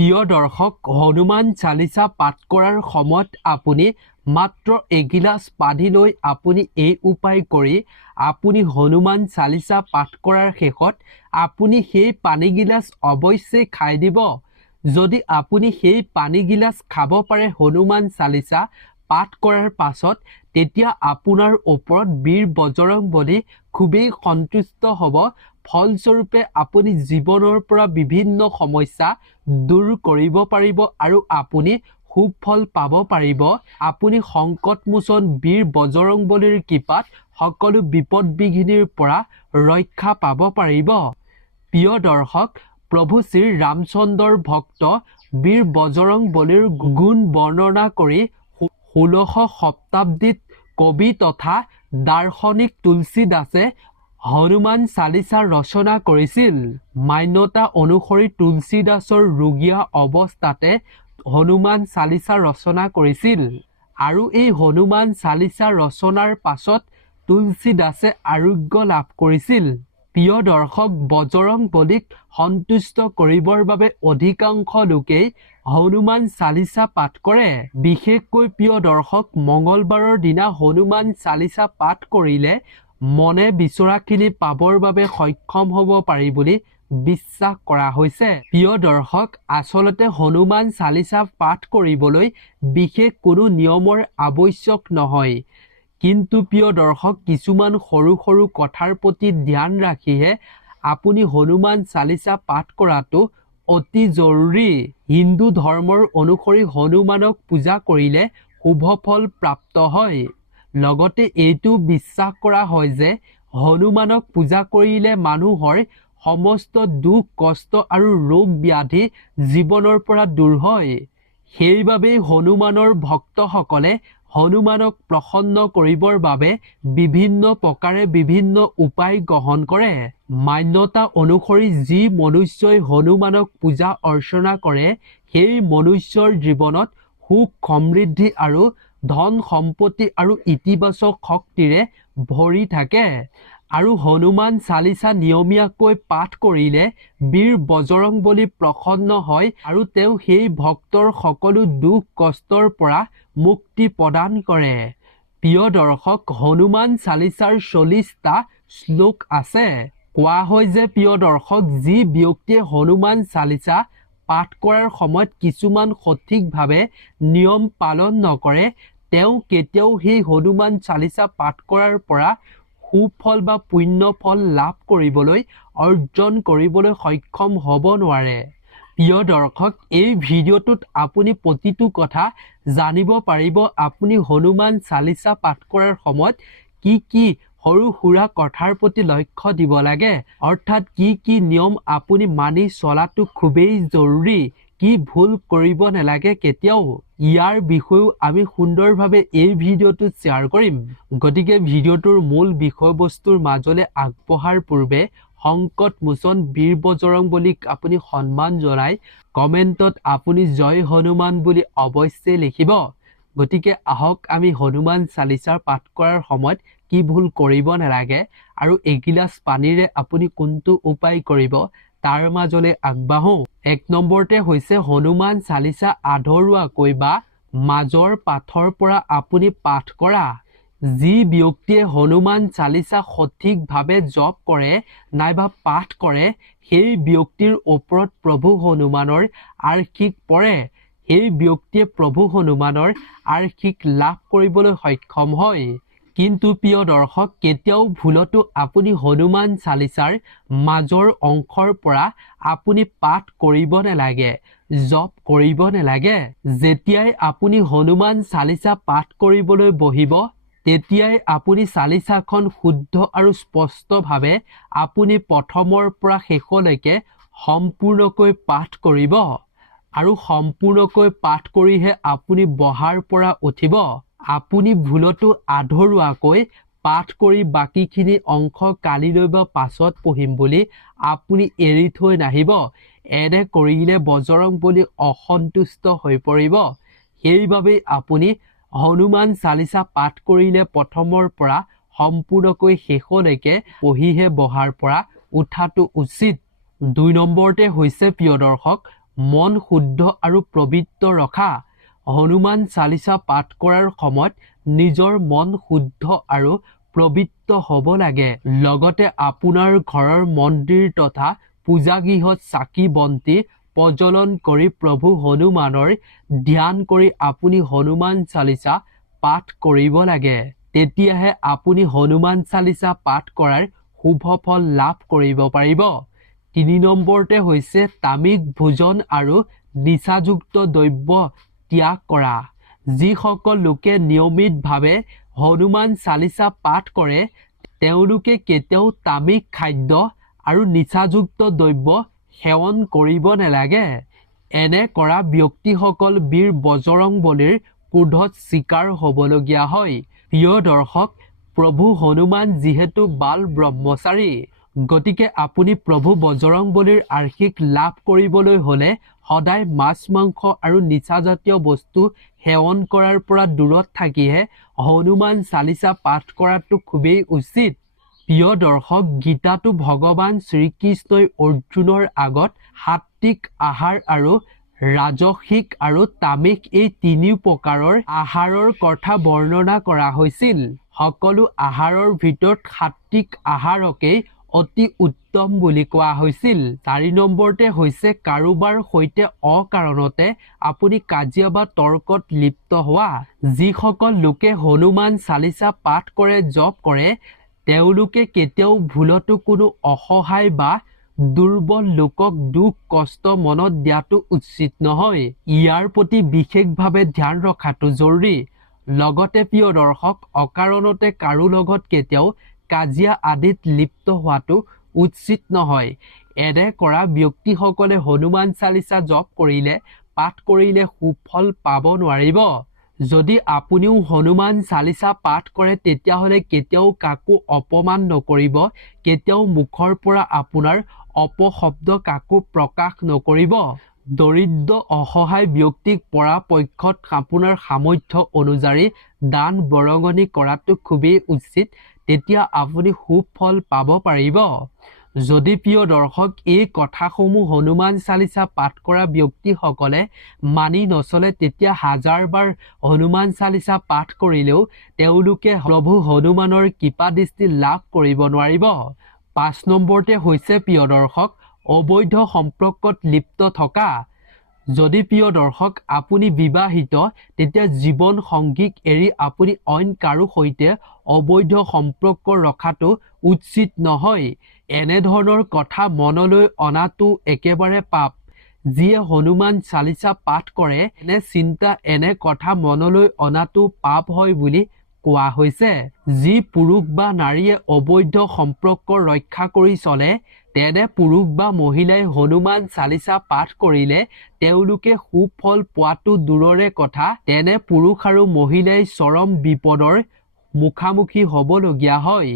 প্ৰিয় দৰ্শক, হনুমান চালিচা পাঠ কৰাৰ সময়ত আপুনি মাত্ৰ এগিলাচ পানী লৈ আপুনি এই উপায় কৰি আপুনি হনুমান চালিচা পাঠ কৰাৰ শেষত আপুনি সেই পানীগিলাচ অৱশ্যেই খাই দিব। যদি আপুনি সেই পানীগিলাচ খাব পাৰে হনুমান চালিচা পাঠ কৰাৰ পাছত, তেতিয়া আপোনাৰ ওপৰত বীৰ বজৰংবলী খুবেই সন্তুষ্ট হ'ব। ফলস্বৰূপে আপুনি জীৱনৰ পৰা বিভিন্ন সমস্যা দূৰ কৰিব পাৰিব আৰু আপুনি সুফল পাব পাৰিব। আপুনি সংকটমোচন বীৰ বজৰংবলীৰ কৃপাত সকলো বিপদ বিঘিনিৰ পৰা ৰক্ষা পাব পাৰিব। প্ৰিয় দৰ্শক, প্ৰভু শ্ৰী ৰামচন্দ্ৰৰ ভক্ত বীৰ বজৰংবলীৰ গুণ বৰ্ণনা কৰি 16শ শতাব্দীত কবি তথা দাৰ্শনিক তুলসীদাসে হনুমান চালিচা ৰচনা কৰিছিল। মান্যতা অনুসৰি তুলসীদাসৰ ৰোগীয়া অৱস্থাতে হনুমান চালিচা ৰচনা কৰিছিল আৰু এই হনুমান চালিচা ৰচনাৰ পাছত তুলসীদাসে আৰোগ্য লাভ কৰিছিল। প্ৰিয় দৰ্শক, বজৰংবলীক সন্তুষ্ট কৰিবৰ বাবে অধিকাংশ লোকেই হনুমান চালিচা পাঠ কৰে। বিশেষকৈ প্ৰিয় দৰ্শক, মঙ্গলবাৰৰ দিনা হনুমান চালিচা পাঠ কৰিলে মনে বিচৰাখিনি পাবৰ বাবে সক্ষম হ'ব পাৰি বুলি বিশ্বাস কৰা হৈছে। প্ৰিয় দৰ্শক, আচলতে হনুমান চালিচা পাঠ কৰিবলৈ বিশেষ কোনো নিয়মৰ আৱশ্যক নহয়। কিন্তু প্ৰিয় দৰ্শক, কিছুমান সৰু সৰু কথাৰ প্ৰতি ধ্যান ৰাখিহে আপুনি হনুমান চালিচা পাঠ কৰাটো অতি জৰুৰী। হিন্দু ধৰ্মৰ অনুসৰি হনুমানক পূজা কৰিলে শুভ ফল প্ৰাপ্ত হয়। লগতে এইটো বিশ্বাস কৰা হয় যে হনুমানক পূজা কৰিলে মানুহৰ সমস্ত দুখ কষ্ট আৰু ৰোগ ব্যাধি জীৱনৰ পৰা দূৰ হয়। সেইবাবেই হনুমানৰ ভক্তসকলে হনুমানক প্ৰসন্ন কৰিবৰ বাবে বিভিন্ন প্ৰকাৰে বিভিন্ন উপায় গ্ৰহণ কৰে। মান্যতা অনুসৰি যি মনুষ্যই হনুমানক পূজা অৰ্চনা কৰে সেই মনুষ্যৰ জীৱনত সুখ সমৃদ্ধি আৰু ধন সম্পত্তি আৰু ইতিবাচক শক্তিৰে ভৰি থাকে। আৰু হনুমান চালিচা নিয়মীয়াকৈ পাঠ কৰিলে বীৰ বজৰংবলী প্ৰসন্ন হয় আৰু তেওঁ সেই ভক্তৰ সকলো দুখ কষ্টৰ পৰা মুক্তি প্ৰদান কৰে। প্ৰিয় দৰ্শক, হনুমান চালিচাৰ 40টা শ্লোক আছে। কোৱা হয় যে প্ৰিয় দৰ্শক, যি ব্যক্তিয়ে হনুমান চালিচা পাঠ কৰাৰ সময়ত কিছুমান সঠিকভাৱে নিয়ম পালন নকৰে, তেওঁ কেতিয়াও সেই হনুমান চালিচা পাঠ কৰাৰ পৰা সুফল বা পুণ্য ফল লাভ কৰিবলৈ অৰ্জন কৰিবলৈ সক্ষম হ'ব নোৱাৰে। প্ৰিয় দৰ্শক, এই ভিডিঅ'টোত আপুনি প্ৰতিটো কথা জানিব পাৰিব। আপুনি হনুমান চালিচা পাঠ কৰাৰ সময়ত কি কি সৰু সুৰা কথাৰ প্ৰতি লক্ষ্য দিব লাগে, অৰ্থাৎ কি কি নিয়ম আপুনি মানি চলাটো খুবেই জৰুৰী, কি ভুল কৰিব নালাগে কেতিয়াও। ইয়াৰ বিষয়েও আমি সুন্দৰভাৱে এই ভিডিঅ'টোত শ্বেয়াৰ কৰিম। গতিকে ভিডিঅ'টোৰ মূল বিষয়বস্তুৰ মাজলৈ আগবঢ়াৰ পূৰ্বে সংকটমোচন বীৰ বজৰংবলীক আপুনি সন্মান জনাই কমেণ্টত আপুনি জয় হনুমান বুলি অৱশ্যেই লিখিব। গতিকে আহক আমি হনুমান চালিচাৰ পাঠ কৰাৰ সময়ত কি ভুল কৰিব নালাগে আৰু এগিলাচ পানীৰে আপুনি কোনটো উপায় কৰিব তাৰ মাজলৈ আগবাঢ়ো। 1 নম্বৰতে হৈছে হনুমান চালিচা আধৰুৱাকৈ বা মাজৰ পাঠৰ পৰা আপুনি পাঠ কৰা। যি ব্যক্তিয়ে হনুমান চালিচা সঠিকভাৱে জপ কৰে নাইবা পাঠ কৰে, সেই ব্যক্তিৰ ওপৰত প্ৰভু হনুমানৰ আশীষ পৰে। সেই ব্যক্তিয়ে প্ৰভু হনুমানৰ আশীষ লাভ কৰিবলৈ সক্ষম হয়। কিন্তু প্ৰিয় দৰ্শক, কেতিয়াও ভুলতো আপুনি হনুমান চালিচাৰ মাজৰ অংশৰ পৰা আপুনি পাঠ কৰিব নালাগে, জপ কৰিব নালাগে। যেতিয়াই আপুনি হনুমান চালিচা পাঠ কৰিবলৈ বহিব, তেতিয়াই আপুনি চালিচাখন শুদ্ধ আৰু স্পষ্টভাৱে আপুনি প্ৰথমৰ পৰা শেষলৈকে সম্পূৰ্ণকৈ পাঠ কৰিব আৰু সম্পূৰ্ণকৈ পাঠ কৰিহে আপুনি বহাৰ পৰা উঠিব। আপুনি ভুলতো আধৰুৱাকৈ পাঠ কৰি বাকীখিনি অংশ কালিলৈ বা পাছত পঢ়িম বুলি আপুনি এৰি থৈ নাহিব। এনে কৰিলে বজৰংবলী অসন্তুষ্ট হৈ পৰিব। সেইবাবেই আপুনি হনুমান চালিচা পাঠ কৰিলে প্ৰথমৰ পৰা সম্পূৰ্ণকৈ শেষলৈকে পঢ়িহে বহাৰ পৰা উঠাটো উচিত। 2 নম্বৰতে হৈছে প্ৰিয় দৰ্শক, মন শুদ্ধ আৰু পবিত্ৰ ৰখা হনুমান চালিচা পাঠ কৰাৰ সময়ত নিজৰ মন শুদ্ধ আৰু পবিত্ৰ হ'ব লাগে লগতে আপোনাৰ ঘৰৰ মন্দিৰ তথা পূজাগৃহত চাকি বন্তি প্ৰজ্বলন কৰি প্ৰভু হনুমানৰ ধ্যান কৰি আপুনি হনুমান চালিচা পাঠ কৰিব লাগে তেতিয়াহে আপুনি হনুমান চালিচা পাঠ কৰাৰ শুভ ফল লাভ কৰিব পাৰিব 3 নম্বৰতে হৈছে তামিক ভোজন আৰু নিচাযুক্ত দ্ৰব্য ত্যাগ কৰা যিসকল লোকে নিয়মিতভাৱে হনুমান চালিচা পাঠ কৰে তেওঁলোকে কেতিয়াও তামিক খাদ্য আৰু নিচাযুক্ত দ্ৰব্য সেৱন কৰিব নালাগে এনে কৰা ব্যক্তিসকল বীৰ বজৰংবলীৰ ক্ৰোধত চিকাৰ হ'বলগীয়া হয় প্ৰিয় দৰ্শক প্ৰভু হনুমান যিহেতু বাল ব্ৰহ্মচাৰী গতিকে আপুনি প্ৰভু বজৰংবলীৰ আশীষ লাভ কৰিবলৈ হলে সদায় মাছ মাংস আৰু নিচাজাতীয় বস্তু সেৱন কৰাৰ পৰা দূৰত থাকিহে হনুমান চালিচা পাঠ কৰাটো খুবেই উচিত প্ৰিয় দৰ্শক গীতাটো ভগৱান শ্ৰীকৃষ্ণই অৰ্জুনৰ আগত সাত্বিক আহাৰ আৰু ৰাজসিক আৰু তামিক এই 3 প্ৰকাৰৰ আহাৰৰ কথা বৰ্ণনা কৰা হৈছিল সকলো আহাৰৰ ভিতৰত সাত্বিক আহাৰকে অতি উত্তম বুলি কোৱা হৈছিল 4 নম্বৰতে হৈছে কাৰোবাৰ সৈতে অকাৰণতে আপুনি কাজিয়া বা তৰ্কত লিপ্ত হোৱা যিসকল লোকে হনুমান চালিচা পাঠ কৰে জপ কৰে তেওঁলোকে কেতিয়াও ভুলতো কোনো অসহায় বা দুৰ্বল লোকক দুখ কষ্ট মনত দিয়াটো উচিত নহয় ইয়াৰ প্ৰতি বিশেষভাৱে ধ্যান ৰখাটো জৰুৰী লগতে প্ৰিয় দৰ্শক অকাৰণতে কাৰো লগত কেতিয়াও কাজিয়া আদিত লিপ্ত হোৱাটো উচিত নহয় এনে কৰা ব্যক্তিসকলে হনুমান চালিচা জপ কৰিলে পাঠ কৰিলে সুফল পাব নোৱাৰিব যদি আপুনিও হনুমান চালিচা পাঠ কৰে তেতিয়াহলে কেতিয়াও কাকো অপমান নকৰিব কেতিয়াও মুখৰ পৰা আপোনাৰ অপশব্দ কাকো প্ৰকাশ নকৰিব দৰিদ্ৰ অসহায় ব্যক্তিক পৰাপক্ষত আপোনাৰ সামৰ্থ্য অনুযায়ী দান বৰঙণি কৰাটো খুবেই উচিত তেতিয়া আপুনি সুফল পাব পাৰিব যদি প্ৰিয় দৰ্শক এই কথাসমূহ হনুমান চালিচা পাঠ কৰা ব্যক্তিসকলে মানি নচলে তেতিয়া হাজাৰবাৰ হনুমান চালিচা পাঠ কৰিলেও তেওঁলোকে প্ৰভু হনুমানৰ কৃপা দৃষ্টি লাভ কৰিব নোৱাৰিব 5 নম্বৰতে হৈছে প্ৰিয় দৰ্শক অবৈধ সম্পৰ্কত লিপ্ত থকা যদি প্ৰিয় দৰ্শক আপুনি বিবাহিত তেতিয়া জীৱন সংগীক এৰি আপুনি অইন কাৰো সৈতে অবৈধ সম্পৰ্ক ৰখাটো উচিত নহয় এনে ধৰণৰ কথা মনলৈ অনাটো একেবাৰে পাপ যিয়ে হনুমান চালিচা পাঠ কৰে এনে চিন্তা এনে কথা মনলৈ অনাটো পাপ হয় বুলি কোৱা হৈছে যি পুৰুষ বা নাৰীয়ে অবৈধ সম্পৰ্ক ৰক্ষা কৰি চলে তেনে পুৰুষ বা মহিলাই হনুমান চালিচা পাঠ কৰিলে তেওঁলোকে সুফল পোৱাটো দূৰৰে কথা তেনে পুৰুষ আৰু মহিলাই চৰম বিপদৰ মুখামুখি হ'বলগীয়া হয়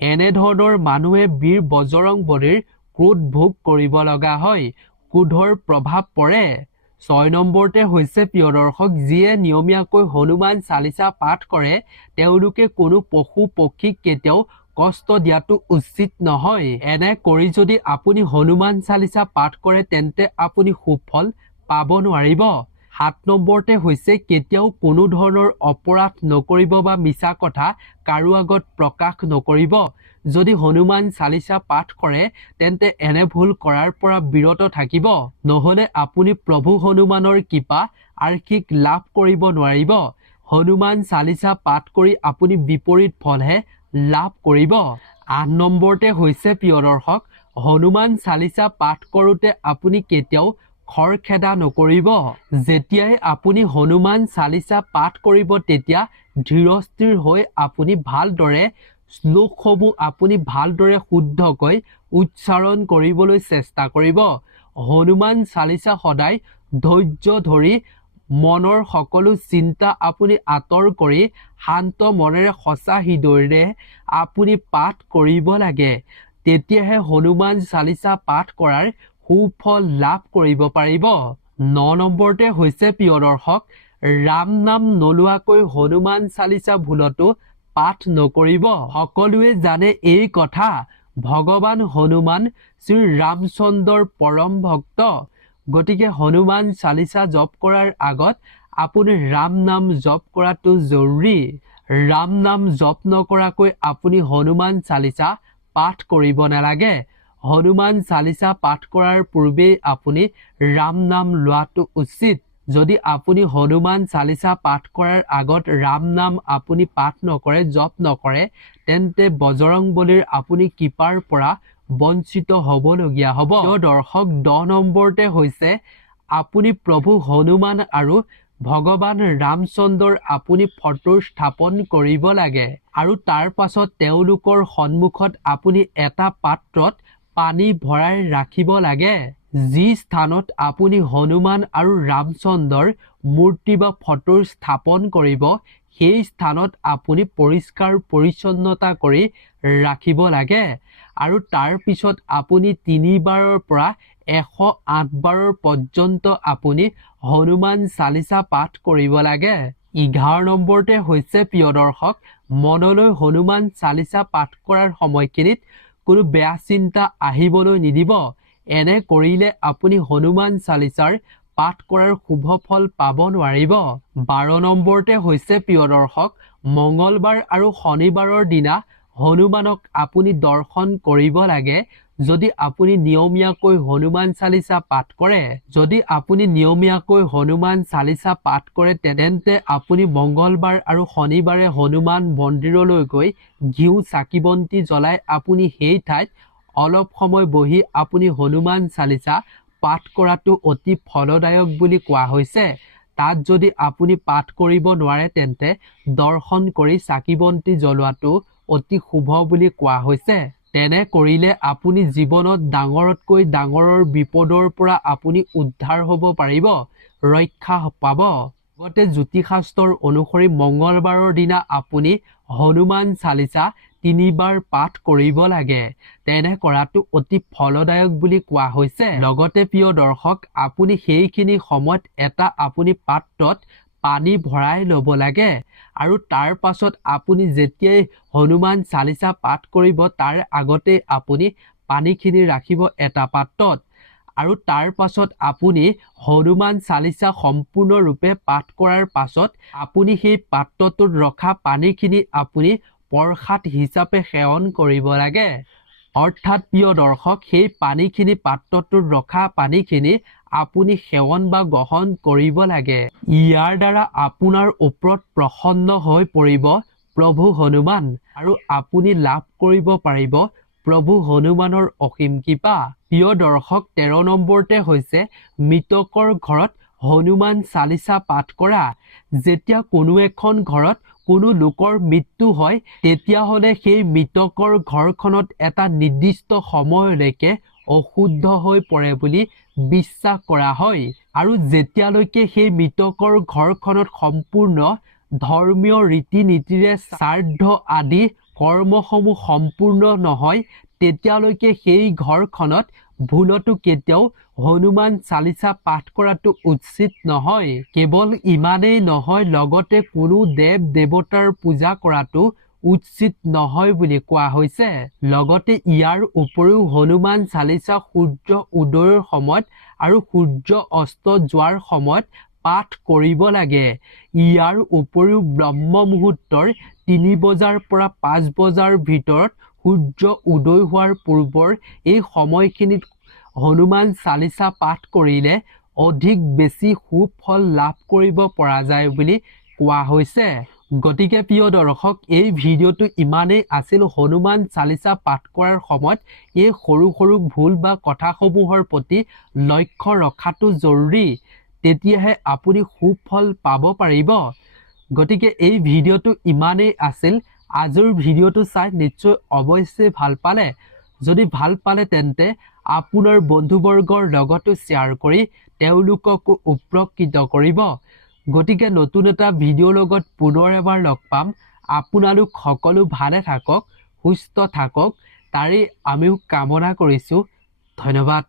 এনে ধৰণৰ মানুহে বীৰ বজৰংবলীৰ ক্ৰোধ ভোগ কৰিব লগা হয় ক্ৰোধৰ প্ৰভাৱ পৰে 6 নম্বৰতে হৈছে প্ৰিয় দৰ্শক যিয়ে নিয়মীয়াকৈ হনুমান চালিচা পাঠ কৰে তেওঁলোকে কোনো পশু পক্ষীক কেতিয়াও কষ্ট দিয়াটো উচিত নহয় এনে কৰি যদি আপুনি হনুমান চালিচা পাঠ কৰে তেন্তে আপুনি সুফল পাব নোৱাৰিব 7 নম্বৰতে হৈছে কেতিয়াও কোনো ধৰণৰ অপৰাধ নকৰিব বা মিছা কথা কাৰো আগত প্ৰকাশ নকৰিব যদি হনুমান চালিচা পাঠ কৰে তেন্তে এনে ভুল কৰাৰ পৰা বিৰত থাকিব নহলে আপুনি প্ৰভু হনুমানৰ কৃপা আশীষ লাভ কৰিব নোৱাৰিব হনুমান চালিচা পাঠ কৰি আপুনি বিপৰীত ফলহে লাভ কৰিব 8 নম্বৰতে হৈছে প্ৰিয় দৰ্শক হনুমান চালিচা পাঠ কৰোতে আপুনি কেতিয়াও খৰখেদা নকৰিব যেতিয়াই আপুনি হনুমান চালিচা পাঠ কৰিব তেতিয়া ধীৰস্থিৰ হৈ আপুনি ভালদৰে শ্লোকসমূহ আপুনি ভালদৰে শুদ্ধকৈ উচ্চাৰণ কৰিবলৈ চেষ্টা কৰিব হনুমান চালিচা সদায় ধৈৰ্য ধৰি মনৰ সকলো চিন্তা আপুনি আঁতৰ কৰি শান্ত মনেৰে সঁচা হৃদয়েৰে আপুনি পাঠ কৰিব লাগে তেতিয়াহে হনুমান চালিচা পাঠ কৰাৰ সুফল লাভ কৰিব পাৰিব 9 নম্বৰতে হৈছে প্ৰিয় দৰ্শক ৰাম নাম নলোৱাকৈ হনুমান চালিচা ভুলতো পাঠ নকৰিব সকলোৱে জানে এই কথা ভগৱান হনুমান শ্ৰী ৰামচন্দ্ৰৰ পৰম ভক্ত গতিকে হনুমান চালিচা জপ কৰাৰ আগত আপুনি ৰাম নাম জপ কৰাটো জৰুৰী। ৰাম নাম জপ নকৰাকৈ আপুনি হনুমান চালিচা পাঠ কৰিব নালাগে। হনুমান চালিচা পাঠ কৰাৰ পূৰ্বেই আপুনি ৰাম নাম লোৱাটো উচিত। যদি আপুনি হনুমান চালিচা পাঠ কৰাৰ আগত ৰাম নাম আপুনি পাঠ নকৰে, জপ নকৰে, তেন্তে বজৰংবলীৰ আপুনি কৃপাৰ পৰা বঞ্চিত হ'বলগীয়া হ'ব। দৰ্শক 10 নম্বৰতে হৈছে আপুনি প্ৰভু হনুমান আৰু ভগৱান ৰামচন্দ্ৰৰ আপুনি ফটো স্থাপন কৰিব লাগে আৰু তাৰ পাছত তেওঁলোকৰ সন্মুখত আপুনি এটা পাত্ৰত পানী ভৰাই ৰাখিব লাগে। যি স্থানত আপুনি হনুমান আৰু ৰামচন্দ্ৰৰ মূৰ্তি বা ফটো স্থাপন কৰিব, সেই স্থানত আপুনি পৰিষ্কাৰ পৰিচ্ছন্নতা কৰি ৰাখিব লাগে আৰু তাৰ পিছত আপুনি 3 বাৰৰ পৰা 108 বাৰৰ পৰ্যন্ত আপুনি হনুমান চালিচা পাঠ কৰিব লাগে। 11 নম্বৰতে হৈছে প্ৰিয় দৰ্শক, মনলৈ হনুমান চালিচা পাঠ কৰাৰ সময়খিনিত কোনো বেয়া চিন্তা আহিবলৈ নিদিব। এনে কৰিলে আপুনি হনুমান চালিচাৰ পাঠ কৰাৰ শুভ ফল পাব নোৱাৰিব। 12 নম্বৰতে হৈছে প্ৰিয় দৰ্শক, মঙ্গলবাৰ আৰু শনিবাৰৰ দিনা হনুমানক আপুনি দৰ্শন কৰিব লাগে। যদি আপুনি নিয়মীয়াকৈ হনুমান চালিচা পাঠ কৰে, তেন্তে আপুনি মঙ্গলবাৰ আৰু শনিবাৰে হনুমান মন্দিৰলৈ গৈ ঘিউ চাকি বন্তি জ্বলাই আপুনি সেই ঠাইত অলপ সময় বহি আপুনি হনুমান চালিচা পাঠ কৰাটো অতি ফলদায়ক বুলি কোৱা হৈছে। তাত যদি আপুনি পাঠ কৰিব নোৱাৰে, তেন্তে দৰ্শন কৰি চাকি বন্তি জ্বলোৱাটো অতি শুভ বুলি কোৱা হৈছে। তেনে কৰিলে আপুনি জীৱনত ডাঙৰতকৈ ডাঙৰৰ বিপদৰ পৰা আপুনি উদ্ধাৰ হ'ব পাৰিব, ৰক্ষা পাব। লগতে জ্যোতিষশাস্ত্ৰৰ অনুসৰি মঙ্গলবাৰৰ দিনা আপুনি হনুমান চালিচা 3 বাৰ পাঠ কৰিব লাগে। তেনে কৰাটো অতি ফলদায়ক বুলি কোৱা হৈছে। লগতে প্ৰিয় দৰ্শক, আপুনি সেইখিনি সময়ত এটা আপুনি পাত্ৰত পানী ভৰাই ল'ব লাগে আৰু তাৰ পাছত আপুনি যেতিয়াই হনুমান চালিচা পাঠ কৰিব, তাৰ আগতে আপুনি পানীখিনি ৰাখিব এটা পাত্ৰত আৰু তাৰ পাছত আপুনি হনুমান চালিচা সম্পূৰ্ণৰূপে পাঠ কৰাৰ পাছত আপুনি সেই পাত্ৰটোত ৰখা পানীখিনি আপুনি প্ৰসাদ হিচাপে সেৱন কৰিব লাগে। অৰ্থাৎ প্ৰিয় দৰ্শক, সেই পানীখিনি পাত্ৰটোত ৰখা পানীখিনি আপুনি সেৱন বা গ্ৰহণ কৰিব লাগে। ইয়াৰ দ্বাৰা আপোনাৰ ওপৰত প্ৰসন্ন হৈ পৰিব প্ৰভু হনুমান আৰু আপুনি লাভ কৰিব পাৰিব প্ৰভু হনুমানৰ অসীম কৃপা। প্ৰিয় দৰ্শক, 13 নম্বৰতে হৈছে মৃতকৰ ঘৰত হনুমান চালিচা পাঠ কৰা। যেতিয়া কোনো এখন ঘৰত কোনো লোকৰ মৃত্যু হয়, তেতিয়াহ'লে সেই মৃতকৰ ঘৰখনত এটা নিৰ্দিষ্ট সময়লৈকে অশুদ্ধ হৈ পৰে বুলি বিশ্বাস কৰা হয় আৰু যেতিয়ালৈকে সেই মৃতকৰ ঘৰখনত সম্পূৰ্ণ ধৰ্মীয় ৰীতি নীতিৰে শ্ৰাদ্ধ আদি কৰ্মসমূহ সম্পূৰ্ণ নহয়, তেতিয়ালৈকে সেই ঘৰখনত ভুলতো কেতিয়াও হনুমান চালিচা পাঠ কৰাটো উচিত নহয়। কেৱল ইমানেই নহয়, লগতে কোনো দেৱ দেৱতাৰ পূজা কৰাটো উচিত নহয় বুলি কোৱা হৈছে। লগতে ইয়াৰ উপৰিও হনুমান চালিচা সূৰ্য উদয়ৰ সময়ত আৰু সূৰ্য অস্ত যোৱাৰ সময়ত পাঠ কৰিব লাগে। ইয়াৰ উপৰিও ব্ৰহ্ম মুহূৰ্তৰ 3 বজাৰ পৰা 5 বজাৰ ভিতৰত সূৰ্য উদয় হোৱাৰ পূৰ্বৰ এই সময়খিনিত হনুমান চালিচা পাঠ কৰিলে অধিক বেছি সুফল লাভ কৰিব পৰা যায় বুলি কোৱা হৈছে। গতিকে প্ৰিয় দৰ্শক, এই ভিডিঅ'টো ইমানেই আছিল। হনুমান চালিচা পাঠ কৰাৰ সময়ত এই সৰু সৰু ভুল বা কথাসমূহৰ প্ৰতি লক্ষ্য ৰখাটো জৰুৰী, তেতিয়াহে আপুনি সুফল পাব পাৰিব। গতিকে এই ভিডিঅ'টো ইমানেই আছিল। আজিৰ ভিডিঅ'টো চাই নিশ্চয় অৱশ্যেই ভাল পালে। যদি ভাল পালে তেন্তে আপোনাৰ বন্ধুবৰ্গৰ লগতো শ্বেয়াৰ কৰি তেওঁলোককো উপকৃত কৰিব। গতিকে নতুন এটা ভিডিঅ'ৰ লগত পুনৰ এবাৰ লগ পাম। আপোনালোক সকলো ভালে থাকক, সুস্থ থাকক, তাৰেই আমিও কামনা কৰিছোঁ। ধন্যবাদ।